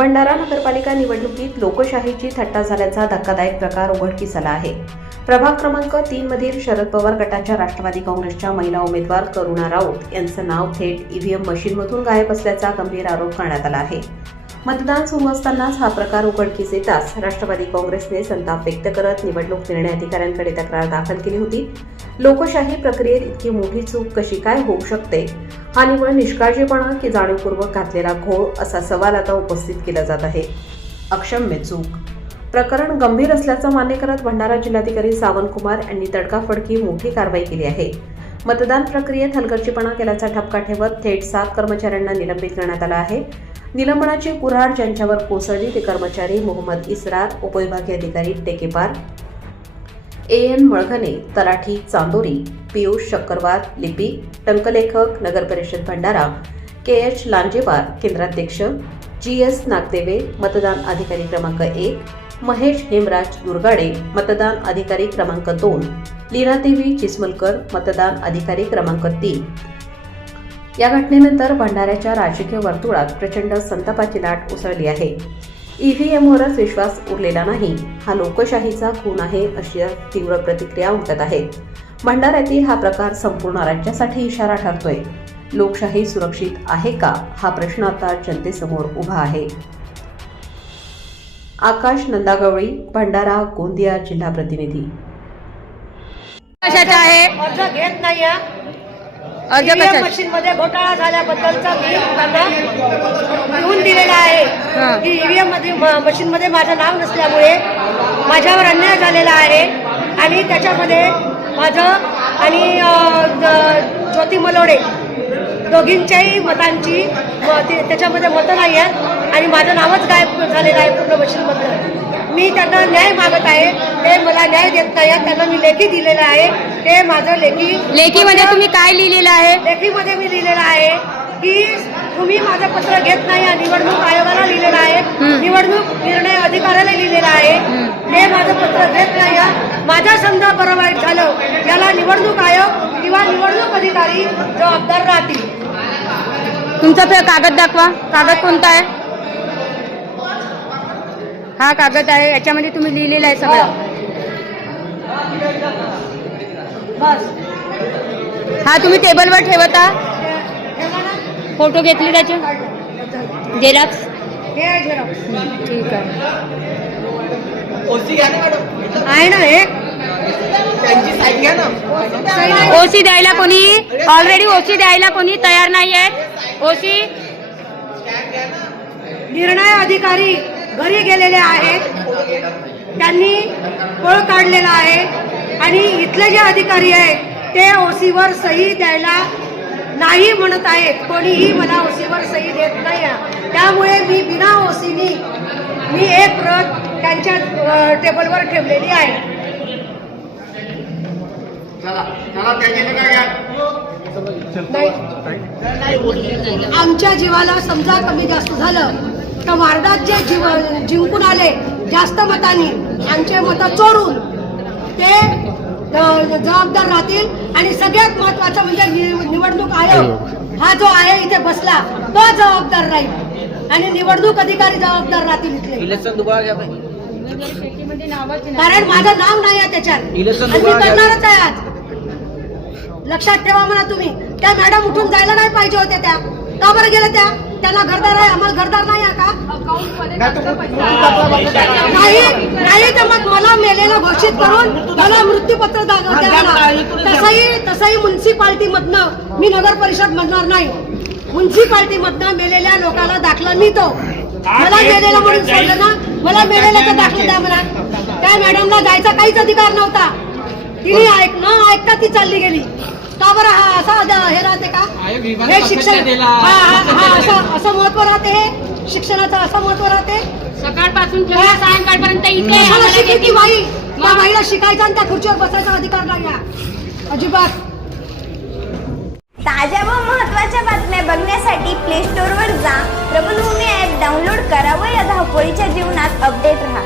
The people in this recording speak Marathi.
भंडारा नगरपालिका निवडणुकीत लोकशाहीची थट्टा झाल्याचा धक्कादायक प्रकार उघडकीस आला आहे। प्रभाग क्रमांक 3 मधील शरद पवार गटाच्या राष्ट्रवादी काँग्रेसच्या महिला उमेदवार करुणा राऊत यांचं नाव थेट ईव्हीएम मशीनमधून गायब असल्याचा गंभीर आरोप करण्यात आला आहे। मतदान सुरू असतानाच हा प्रकार उघडकीस येताच राष्ट्रवादी काँग्रेसने संताप व्यक्त करत निवडणूक निर्णय अधिकाऱ्यांकडे तक्रार दाखल केली होती। लोकशाही प्रक्रियेत इतकी मोठी चूक कशी काय होऊ शकते? हा निव्वळ निष्काळजीपणा की जाणीवपूर्वक घातलेला घोळ असा सवाल आता उपस्थित केला जात आहे। अक्षम्य चूक। प्रकरण गंभीर असल्याचं मान्य करत भंडारा जिल्हाधिकारी सावंत कुमार यांनी तडकाफडकी मोठी कारवाई केली आहे। मतदान प्रक्रियेत हलगर्जीपणा केल्याचा ठपका ठेवत थेट 7 कर्मचाऱ्यांना निलंबित करण्यात आलं आहे। निलंबनाची कुऱ्हाड ज्यांच्यावर कोसळली ते कर्मचारी मोहम्मद इसरार, उपविभागीय अधिकारी टेकेपार, AN मळघने, तलाठी चांदोरी, पियुष शक्करवार, लिपिक, टंकलेखक, नगर परिषद भंडारा, KH लांजेवार, केंद्राध्यक्ष, GS नागदेवे, मतदान अधिकारी क्रमांक 1, महेश हेमराज दुर्गाडे, मतदान अधिकारी क्रमांक 2, लीनादेवी चिसमलकर, मतदान अधिकारी क्रमांक 3। या घटनेनंतर भंडाऱ्याच्या राजकीय वर्तुळात प्रचंड संतापाची लाट उसळली आहे। ईव्हीएमवरच विश्वास उरलेला नाही, हा लोकशाहीचा खून आहे अशी तीव्र प्रतिक्रिया उमटत आहेत। भंडाऱ्यातील हा प्रकार संपूर्ण राज्यासाठी इशारा ठरतोय। लोकशाही सुरक्षित आहे का हा प्रश्न आता जनतेसमोर उभा आहे। आकाश नंदागवळी, भंडारा गोंदिया जिल्हा प्रतिनिधी। कशाचा आहे? अर्ज घेत नाही अर्ज ईव्हीएम मशीन मध्ये घोटाळा झाल्याबद्दलचा मी त्यांना लिहून दिलेला आहे की ईव्हीएम मशीन मध्ये माझं नाव नसल्यामुळे माझ्यावर अन्याय झालेला आहे आणि त्याच्यामध्ये माझं आणि ज्योती मलोडे दोघींच्याही मतांची त्याच्यामध्ये मतं नाही आहेत आणि माझं नावच गायब झालेलं आहे पूर्ण मशीनमधलं। मी त्यांना न्याय मागत आहे, ते मला न्याय देत नाही। त्यांना मी लेखी दिलेलं आहे, ते माझं लेखीमध्ये तुम्ही काय लिहिलेलं आहे? लेखीमध्ये मी लिहिलेलं आहे की तुम्ही माझं पत्र घेत नाही, निवडणूक आयोगाला लिहिलेलं आहे, निवडणूक निर्णय अधिकाऱ्याला लिहिलेलं आहे, हे माझं पत्र घेत नाही। माझ्या समजा बरं वाईट झालं याला निवडणूक आयोग किंवा निवडणूक अधिकारी जबाबदार राहतील। तुमचा कागद दाखवा। कागद कोणता आहे? हा कागद आहे, याच्यामध्ये तुम्ही लिहिलेलं आहे सगळं। बस हा तुम्ही टेबलवर ठेवता? फोटो घेतले त्याचे? झेरॉक्स? हे आहे झेरॉक्स। ठीक आहे ना हे ओसी द्यायला कोणी ऑलरेडी ओसी द्यायला कोणी तयार नाही आहे। ओसी निर्णय अधिकारी घरी गेलेले आहेत, त्यांनी पळ काढलेला आहे आणि इथले जे अधिकारी आहेत ते ओसीवर सही द्यायला नाही म्हणत आहेत। कोणीही मला ओसीवर सही देत नाही, त्यामुळे मी बिना ओसीनी मी एक प्रत त्यांच्या टेबलवर ठेवलेली आहे। आमच्या जीवाला समजा कमी जास्त झालं तर वार्डात जे जिंकून आले जास्त मतांनी आमचे मतं चोरून ते जबाबदार राहतील आणि सगळ्यात महत्वाचं म्हणजे निवडणूक आयोग हा जो आहे इथे बसला तो जबाबदार राहील आणि निवडणूक अधिकारी जबाबदार राहतील इथले। कारण माझं नाव नाही आहे त्याच्यात, मी करणारच आहे आज। लक्षात ठेवा म्हणा तुम्ही। त्या मॅडम उठून जायला नाही पाहिजे होत्या, त्या का बरं गेल्या? त्यांना घरदार आहे, आम्हाला घरदार नाही आहे का? नाही तर मग मला मेलेलं घोषित करून मला मृत्यूपत्र तसंही म्युन्सिपाल्टी मधनं मी नगर परिषद म्हणणार नाही। म्युन्सिपाल्टी मधनं मेलेल्या लोकांना दाखला मी तो मला मेलेलं म्हणून सोडलं ना, मला मेलेल्याचा दाखला द्या मला। त्या मॅडमला जायचा काहीच अधिकार नव्हता, तिने ऐकता ती चालली गेली। का बरं हा असा हे राहते का? हे शिक्षण असं महत्व राहते, हे शिक्षणाचं असं महत्व राहते। सकाळपासून सायंकाळपर्यंत इथे बाई त्या बाईला शिकायचा आणि त्या खुर्चीवर बसायचा अधिकार नाही अजिबात। ताज्या व महत्त्वाच्या बातम्या बघण्यासाठी प्ले स्टोअरवर जा, प्रबलभूमी ॲप डाउनलोड करा व या धावपळीच्या जीवनात अपडेट राहा।